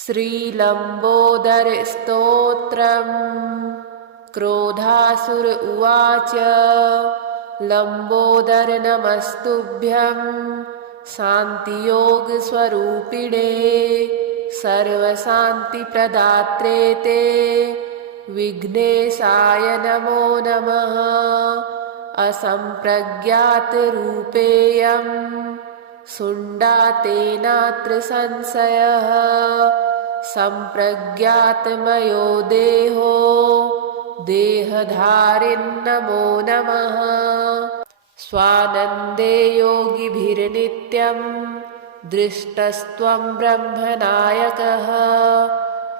श्रीलम्बोदर स्तोत्रम्। क्रोधासुर उवाच लम्बोदर नमस्तुभ्यं शान्तियोगस्वरूपिणे सर्वशान्तिप्रदात्रे ते विघ्नेशाय नमो नमः। असम्प्रज्ञातरूपेयं शुण्डातेनात्र संशयः सम्प्रज्ञातमयो देहो देहधारिन्नमो नमः। स्वानन्दे योगिभिर्नित्यं दृष्टस्त्वं ब्रह्मनायकः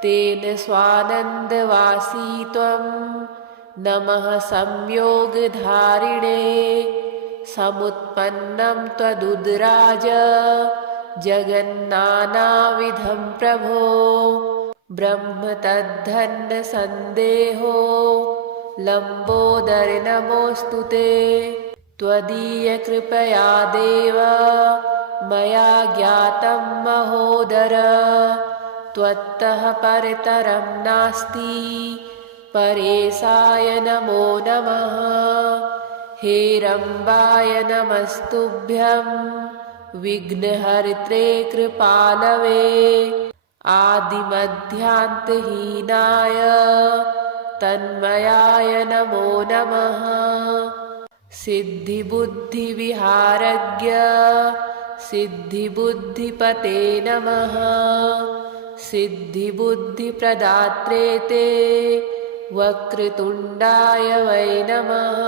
तेन स्वानन्दवासी त्वं नमः संयोगधारिणे। समुत्पन्नं त्वदुदराज जगन्नानाविधं प्रभो ब्रह्म तद्धन्न सन्देहो लम्बोदर नमोऽस्तु ते। त्वदीयकृपया देव मया ज्ञातं महोदर त्वत्तः परतरं नास्ति परेशाय नमो नमः। हेरम्बाय नमस्तुभ्यं विघ्नहर्त्रे कृपालवे आदिमध्यान्तहीनाय तन्मयाय नमो नमः। सिद्धिबुद्धिविहारज्ञ सिद्धिबुद्धिपते नमः। सिद्धिबुद्धिप्रदात्रे ते वक्रतुण्डाय वै नमः।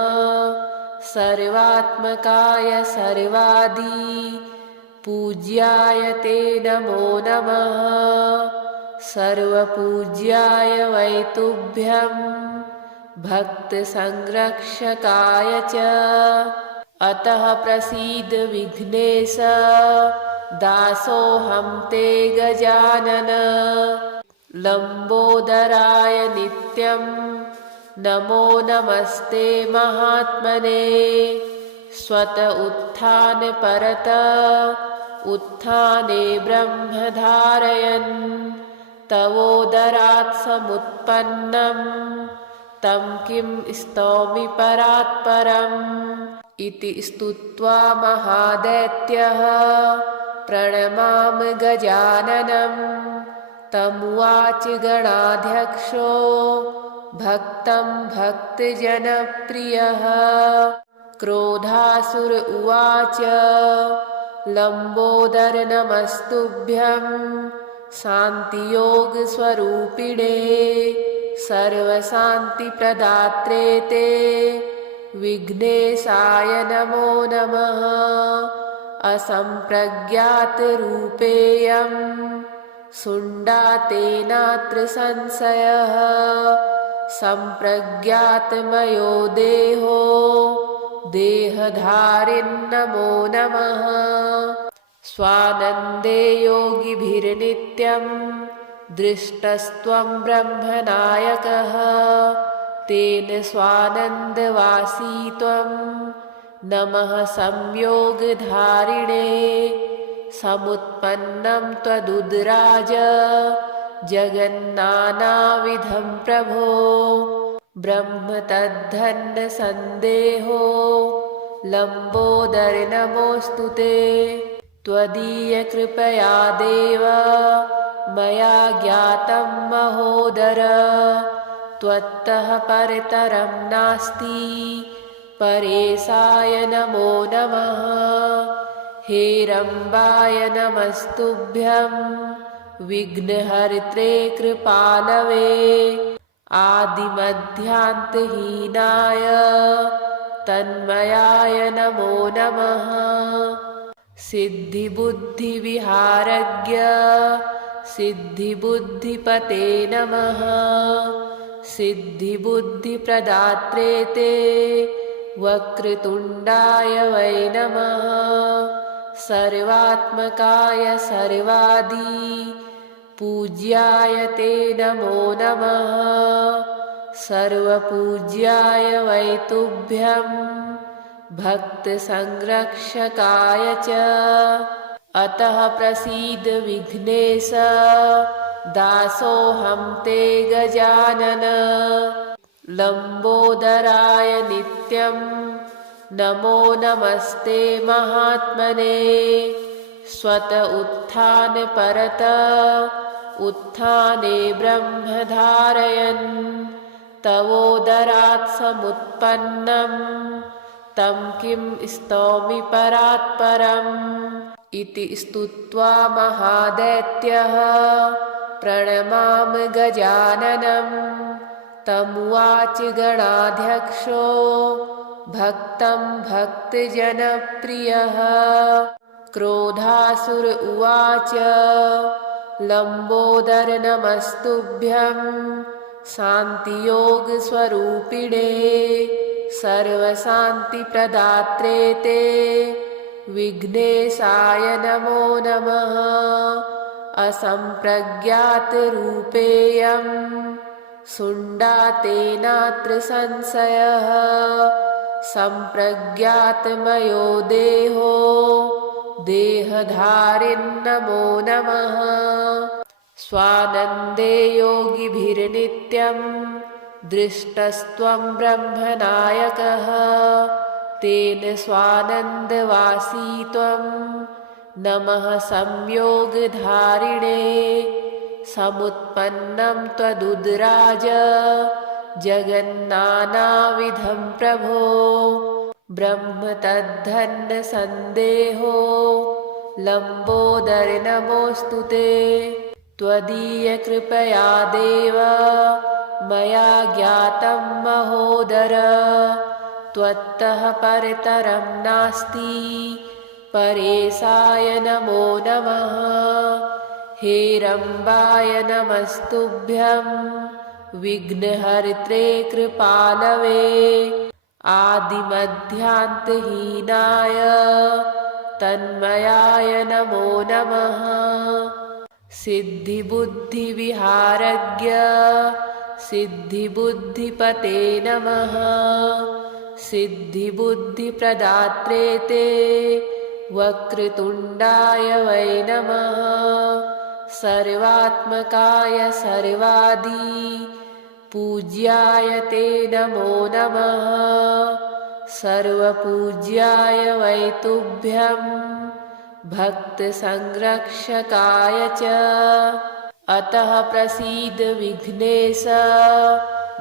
सर्वात्मकाय सर्वादि पूज्याय ते नमो नमः। सर्वपूज्याय वै तुभ्यं भक्तसंरक्षकाय च। अतः प्रसीद विघ्नेश दासोऽहं ते गजानन। लम्बोदराय नित्यं नमो नमस्ते महात्मने। स्वत उत्थान परत उत्थाने ब्रह्म धारयन् तवोदरात् समुत्पन्नं तं किं स्तौमि परात्परम्। इति स्तुत्वा महादैत्यः प्रणमाम गजाननं। तमुवाच गणाध्यक्षो भक्तं भक्तजनप्रियः। क्रोधासुर उवाच लम्बोदर नमस्तुभ्यं शान्तियोगस्वरूपिणे सर्वशान्तिप्रदात्रे ते विघ्नेशाय नमो नमः। असम्प्रज्ञातरूपेयं शुण्डातेनात्र संशयः सम्प्रज्ञातमयो देहो देहधारिन्नमो नमः। स्वानन्दे योगिभिर्नित्यं दृष्टस्त्वं ब्रह्मनायकः तेन स्वानन्दवासी त्वं नमः संयोगधारिणे। समुत्पन्नं त्वदुदराज जगन्नानाविधं प्रभो ब्रह्म तद्धन्न सन्देहो लम्बोदर नमोऽस्तु ते। त्वदीयकृपया देव मया ज्ञातं महोदर त्वत्तः परतरं नास्ति परेशाय नमो नमः। हेरम्बाय नमस्तुभ्यं विघ्नहर्त्रे कृपालवे आदिमध्यान्तहीनाय तन्मयाय नमो नमः। सिद्धिबुद्धिविहारज्ञ सिद्धिबुद्धिपते नमः। सिद्धिबुद्धिप्रदात्रे ते वक्रतुण्डाय वै नमः। सर्वात्मकाय सर्वादि पूज्याय ते नमो नमः। सर्वपूज्याय वै तुभ्यं भक्तसंरक्षकाय च। अतः प्रसीद विघ्नेश दासोऽहं ते गजानन लम्बोदराय नित्यं नमो नमस्ते महात्मने स्वत उत्थान परत उत्थाने ब्रह्मधारयन् तवोदरात् समुत्पन्नं तं किं स्तौमि परात्परम् इति स्तुत्वा महादैत्यः प्रणमाम गजाननं तमुवाच गणाध्यक्षो भक्तं भक्तजनप्रियः क्रोधासुर उवाच लम्बोदर नमस्तुभ्यं शान्तियोगस्वरूपिणे सर्वशान्तिप्रदात्रे ते विघ्नेशाय नमो नमः असम्प्रज्ञातरूपेयं शुण्डातेनात्र संशयः सम्प्रज्ञातमयो देहो देहधारिन्नमो नमः स्वानन्दे योगिभिर्नित्यं दृष्टस्त्वं ब्रह्मनायकः तेन स्वानन्दवासी त्वं नमः संयोगधारिणे समुत्पन्नं त्वदुदराज जगन्नानाविधं प्रभो ब्रह्म तद्धन्न सन्देहो लम्बोदर नमोऽस्तु ते त्वदीयकृपया देव मया ज्ञातं महोदर त्वत्तः परतरं नास्ति परेशाय नमो नमः हेरम्बाय नमस्तुभ्यं विघ्नहर्त्रे कृपालवे आदिमध्यान्तहीनाय तन्मयाय नमो नमः सिद्धिबुद्धिविहारज्ञ सिद्धिबुद्धिपते नमः सिद्धिबुद्धिप्रदात्रे ते वक्रतुण्डाय वै नमः सर्वात्मकाय सर्वादि पूज्याय ते नमो नमः सर्वपूज्याय वै तुभ्यं भक्तसंरक्षकाय च अतः प्रसीद विघ्नेश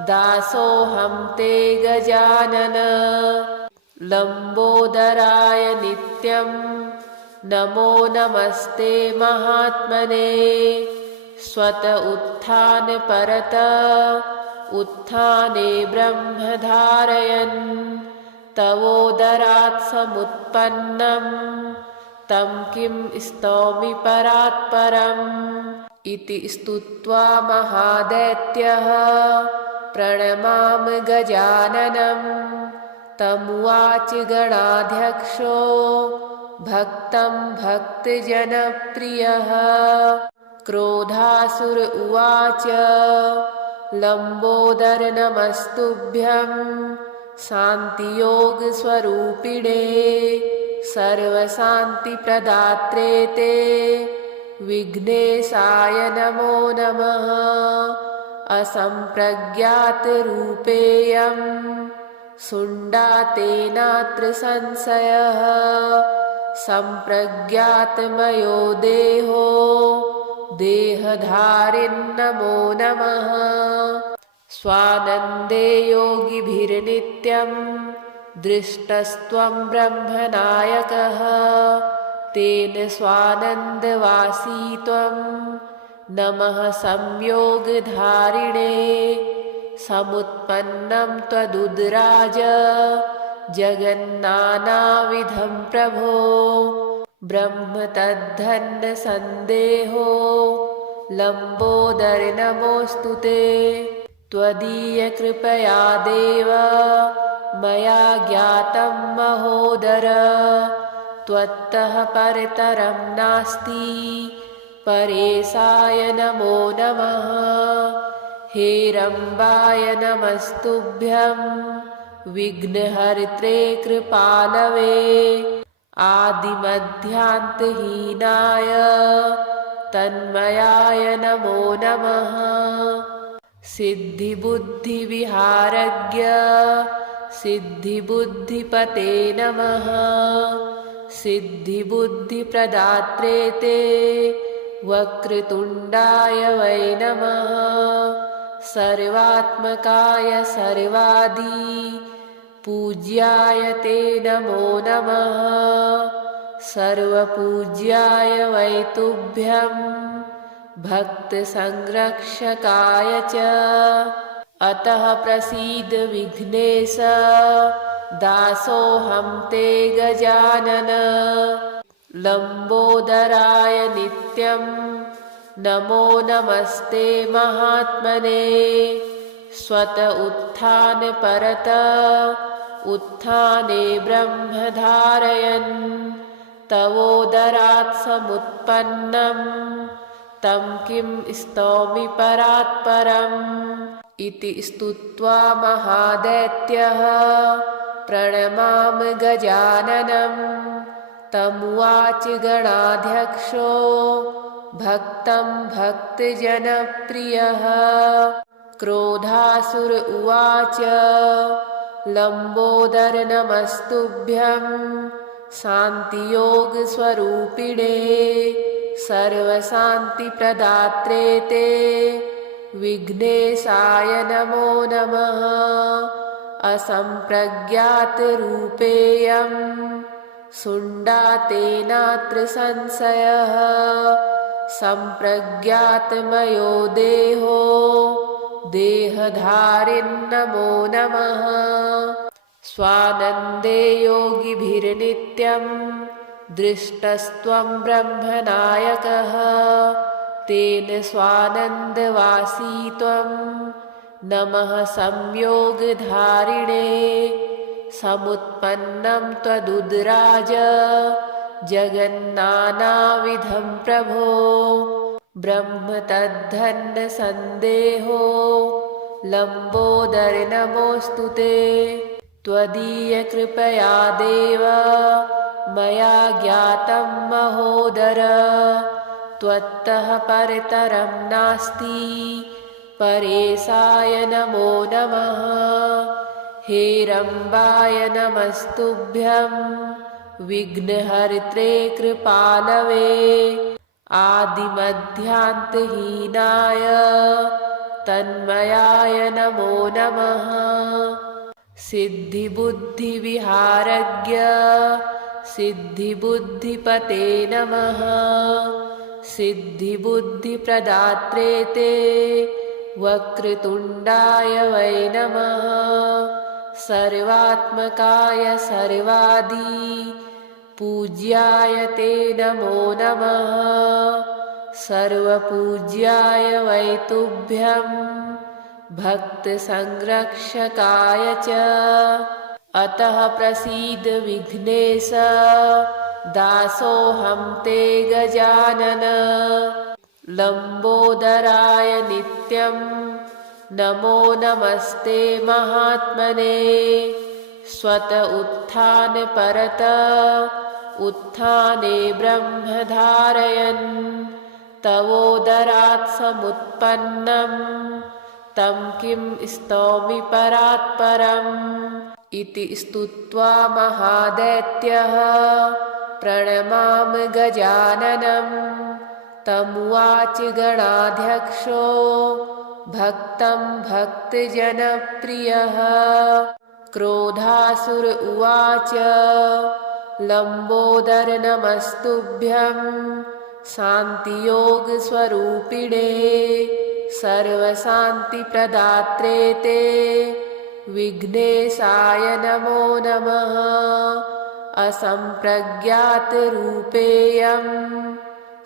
दासोऽहं ते गजानन लम्बोदराय नित्यं नमो नमस्ते महात्मने स्वत उत्थान परत उत्थाने ब्रह्मधारयन् तवोदरात् समुत्पन्नं तं किं स्तौमि परात्परम् इति स्तुत्वा महादैत्यः प्रणमाम गजाननं तमुवाच गणाध्यक्षो भक्तं भक्तजनप्रियः क्रोधासुर उवाच लम्बोदर नमस्तुभ्यं शान्तियोगस्वरूपिणे सर्वशान्तिप्रदात्रे ते विघ्नेशाय नमो नमः असम्प्रज्ञातरूपेयं शुण्डातेनात्र संशयः सम्प्रज्ञातमयो देहो देहधारिन्नमो नमः स्वानन्दे योगिभिर्नित्यं दृष्टस्त्वं ब्रह्मनायकः तेन स्वानन्दवासी त्वं नमः संयोगधारिणे समुत्पन्नं त्वदुदराज जगन्नानाविधं प्रभो ब्रह्म तद्धन्न सन्देहो लम्बोदर नमोऽस्तु ते त्वदीयकृपया देव मया ज्ञातं महोदर त्वत्तः परतरं नास्ति परेशाय नमो नमः हेरम्बाय नमस्तुभ्यं विघ्नहर्त्रे कृपालवे आदिमध्यान्तहीनाय तन्मयाय नमो नमः। सिद्धिबुद्धिविहारज्ञ सिद्धिबुद्धिपते नमः। सिद्धिबुद्धिप्रदात्रे ते वक्रतुण्डाय वै नमः। सर्वात्मकाय सर्वादि पूज्याय ते नमो नमः। सर्वपूज्याय वै तुभ्यं भक्तसंरक्षकाय च। अतः प्रसीद विघ्नेश दासोऽहं ते गजानन। लम्बोदराय नित्यं नमो नमस्ते महात्मने। स्वत उत्थान परत उत्थाने ब्रह्म धारयन् तवोदरात् समुत्पन्नं तं किं स्तौमि परात्परम्। इति स्तुत्वा महादैत्यः प्रणमाम गजाननं। तमुवाच गणाध्यक्षो भक्तं भक्तजनप्रियः। क्रोधासुर उवाच लम्बोदर नमस्तुभ्यं शान्तियोगस्वरूपिणे। सर्वशान्तिप्रदात्रे ते विघ्नेशाय नमो नमः। असम्प्रज्ञातरूपेयं शुण्डातेनात्र संशयः। सम्प्रज्ञातमयो देहो देहधारिन्नमो नमः। स्वानन्दे योगिभिर्नित्यं दृष्टस्त्वं ब्रह्मनायकः। तेन स्वानन्दवासी त्वं नमः संयोगधारिणे। समुत्पन्नं त्वदुदराज जगन्नानाविधं प्रभो। ब्रह्म तद्धन्न सन्देहो लम्बोदर नमोऽस्तु ते। त्वदीयकृपया देव मया ज्ञातं महोदर। त्वत्तः परतरं नास्ति परेशाय नमो नमः। हेरम्बाय नमस्तुभ्यं विघ्नहर्त्रे कृपालवे। आदिमध्यान्तहीनाय तन्मयाय नमो नमः। सिद्धिबुद्धिविहारज्ञ सिद्धिबुद्धिपते नमः। सिद्धिबुद्धिप्रदात्रे ते वक्रतुण्डाय वै नमः। सर्वात्मकाय सर्वादि पूज्याय ते नमो नमः। सर्वपूज्याय वै तुभ्यं भक्तसंरक्षकाय च। अतः प्रसीद विघ्नेश दासोऽहं ते गजानन। लम्बोदराय नित्यं नमो नमस्ते महात्मने। स्वत उत्थान परत उत्थाने ब्रह्म धारयन् तवोदरात् समुत्पन्नं तं किं स्तौमि परात्परम्। इति स्तुत्वा महादैत्यः प्रणमाम गजाननं। तमुवाच गणाध्यक्षो भक्तं भक्तजनप्रियः। क्रोधासुर उवाच लम्बोदर नमस्तुभ्यं शान्तियोगस्वरूपिणे। सर्वशान्तिप्रदात्रे ते विघ्नेशाय नमो नमः। असम्प्रज्ञातरूपेयं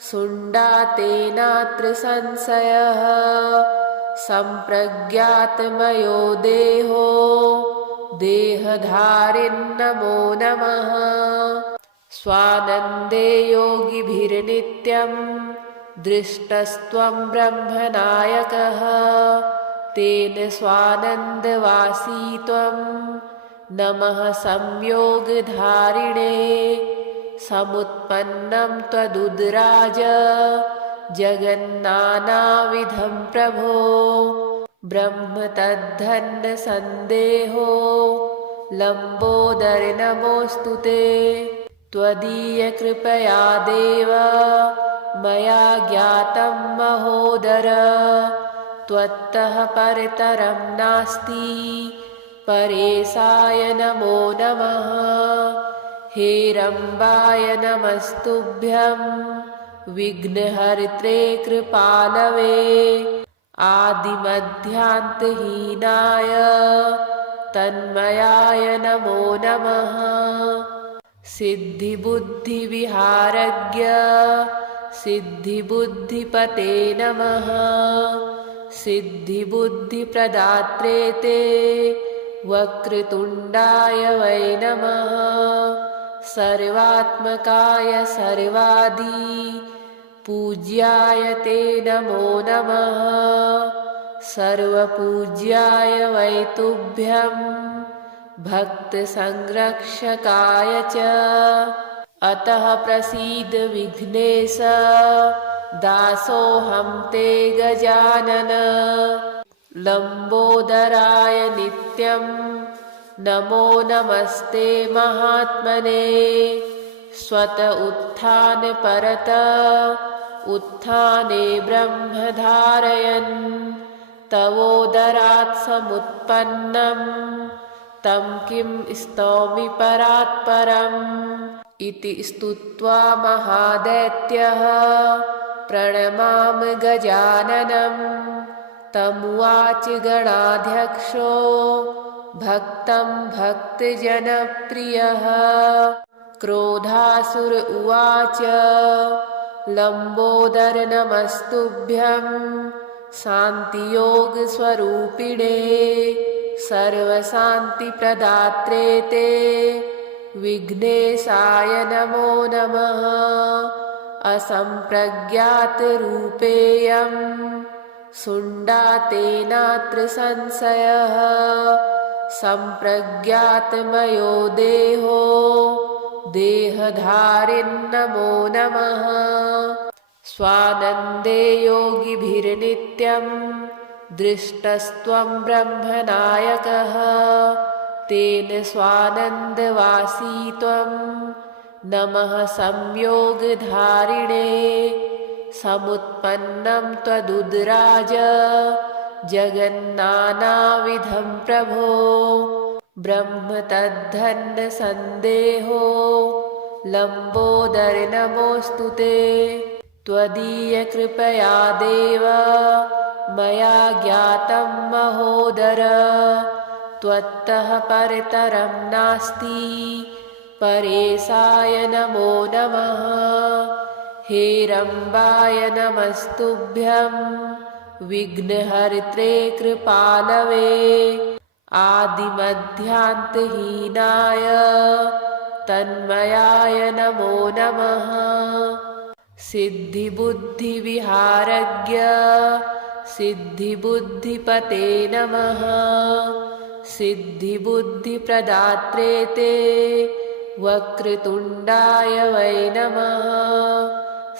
शुण्डातेनात्र संशयः। सम्प्रज्ञातमयो देहो देहधारिन्नमो नमः। स्वानन्दे योगिभिर्नित्यं दृष्टस्त्वं ब्रह्मनायकः। तेन स्वानन्दवासी त्वं नमः संयोगधारिणे। समुत्पन्नं त्वदुदराज जगन्नानाविधं प्रभो ब्रह्म तद्धन्न सन्देहो लम्बोदर नमोऽस्तु ते त्वदीयकृपया देव मया ज्ञातं महोदर त्वत्तः परतरं नास्ति परेशाय नमो नमः हेरम्बाय नमस्तुभ्यं विघ्नहर्त्रे कृपालवे आदिमध्यान्तहीनाय तन्मयाय नमो नमः सिद्धिबुद्धिविहारज्ञ सिद्धिबुद्धिपते नमः सिद्धिबुद्धिप्रदात्रे ते वक्रतुण्डाय वै नमः सर्वात्मकाय सर्वादि पूज्याय ते नमो नमः सर्वपूज्याय वै तुभ्यं भक्तसंरक्षकाय च अतः प्रसीद विघ्नेश दासोऽहं ते गजानन लम्बोदराय नित्यं नमो नमस्ते महात्मने स्वत उत्थान परत उत्थाने ब्रह्म धारयन् तवोदरात् समुत्पन्नं तं किं स्तौमि परात्परम् इति स्तुत्वा महादैत्यः प्रणमाम गजाननं तमुवाच गणाध्यक्षो भक्तं भक्तजनप्रियः क्रोधासुर उवाच लम्बोदर नमस्तुभ्यं शान्तियोगस्वरूपिणे सर्वशान्तिप्रदात्रे ते विघ्नेशाय नमो नमः असम्प्रज्ञातरूपेयं शुण्डातेनात्र संशयः सम्प्रज्ञातमयो देहो देहधारिन्नमो नमः स्वानन्दे योगिभिर्नित्यं दृष्टस्त्वं ब्रह्मनायकः तेन स्वानन्दवासी त्वं नमः संयोगधारिणे समुत्पन्नं त्वदुदराज जगन्नानाविधं प्रभो ब्रह्म तद्धन्न सन्देहो लम्बोदर नमोऽस्तु ते त्वदीयकृपया देव मया ज्ञातं महोदर त्वत्तः परतरं नास्ति परेशाय नमो नमः हेरम्बाय नमस्तुभ्यं विघ्नहर्त्रे कृपालवे आदिमध्यान्तहीनाय तन्मयाय नमो नमः सिद्धिबुद्धिविहारज्ञ सिद्धिबुद्धिपते नमः सिद्धिबुद्धिप्रदात्रे ते वक्रतुण्डाय वै नमः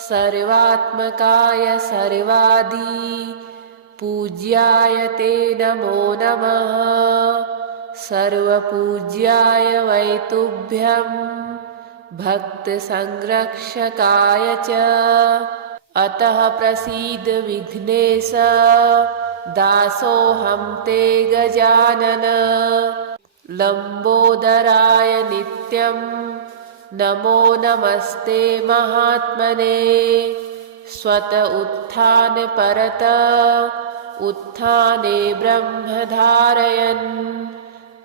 सर्वात्मकाय सर्वादि पूज्याय ते नमो नमः सर्वपूज्याय वै तुभ्यं भक्तसंरक्षकाय च अतः प्रसीद विघ्नेश दासोऽहं ते गजानन लम्बोदराय नित्यं नमो नमस्ते महात्मने स्वत उत्थान परत उत्थाने ब्रह्म धारयन्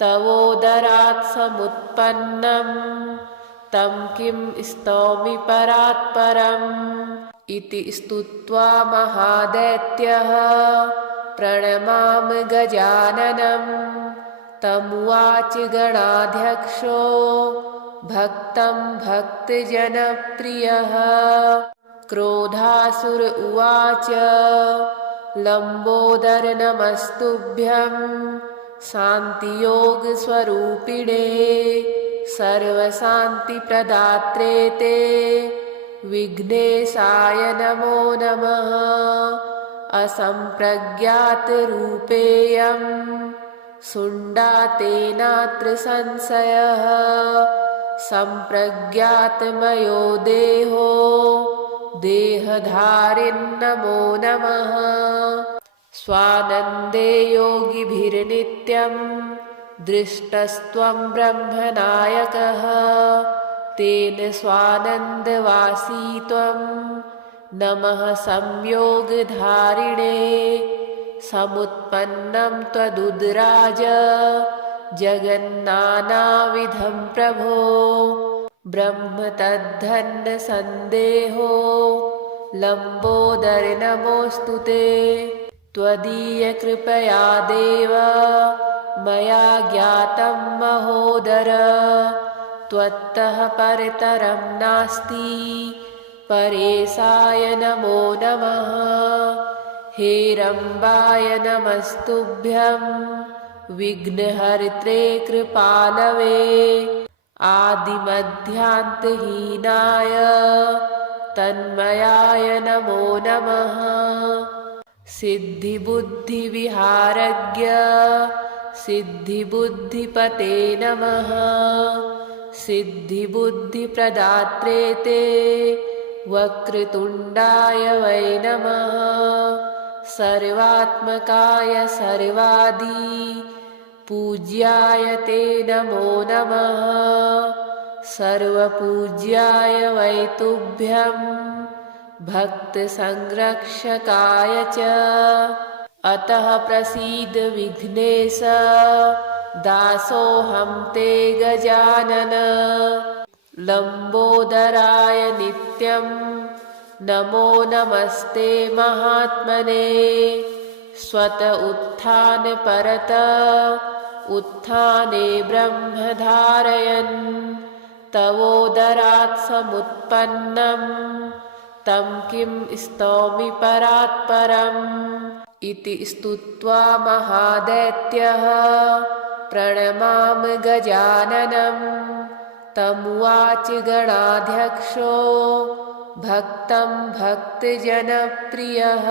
तवोदरात् समुत्पन्नं तं किं स्तौमि परात्परम् इति स्तुत्वा महादैत्यः प्रणमाम गजाननं तमुवाच गणाध्यक्षो भक्तं भक्तजनप्रियः क्रोधासुर उवाच लम्बोदर नमस्तुभ्यं शान्तियोगस्वरूपिणे सर्वशान्तिप्रदात्रे ते विघ्नेशाय नमो नमः। असम्प्रज्ञातरूपेयं शुण्डातेनात्र संशयः। सम्प्रज्ञातमयो देहो देहधारिन्नमो नमः। स्वानन्दे योगिभिर्नित्यं दृष्टस्त्वं ब्रह्मनायकः। तेन स्वानन्दवासी त्वं नमः संयोगधारिणे। समुत्पन्नं त्वदुदराज जगन्नानाविधं प्रभो। ब्रह्म तद्धन्न सन्देहो लम्बोदर नमोऽस्तु ते। त्वदीयकृपया देव मया ज्ञातं महोदर। त्वत्तः परतरं नास्ति परेशाय नमो नमः। हेरम्बाय नमस्तुभ्यं विघ्नहर्त्रे कृपालवे। आदिमध्यान्तहीनाय तन्मयाय नमो नमः। सिद्धिबुद्धिविहारज्ञ सिद्धिबुद्धिपते नमः। सिद्धिबुद्धिप्रदात्रे ते वक्रतुण्डाय वै नमः। सर्वात्मकाय सर्वादि पूज्याय ते नमो नमः। सर्वपूज्याय वै तुभ्यं भक्तसंरक्षकाय च। अतः प्रसीद विघ्नेश दासोऽहं ते गजानन। लम्बोदराय नित्यं नमो नमस्ते महात्मने। स्वत उत्थान परत उत्थाने ब्रह्म धारयन्। तवोदरात् समुत्पन्नं तं किं स्तौमि परात्परम्। इति स्तुत्वा महादैत्यः प्रणमाम गजाननं। तमुवाच गणाध्यक्षो भक्तं भक्तजनप्रियः।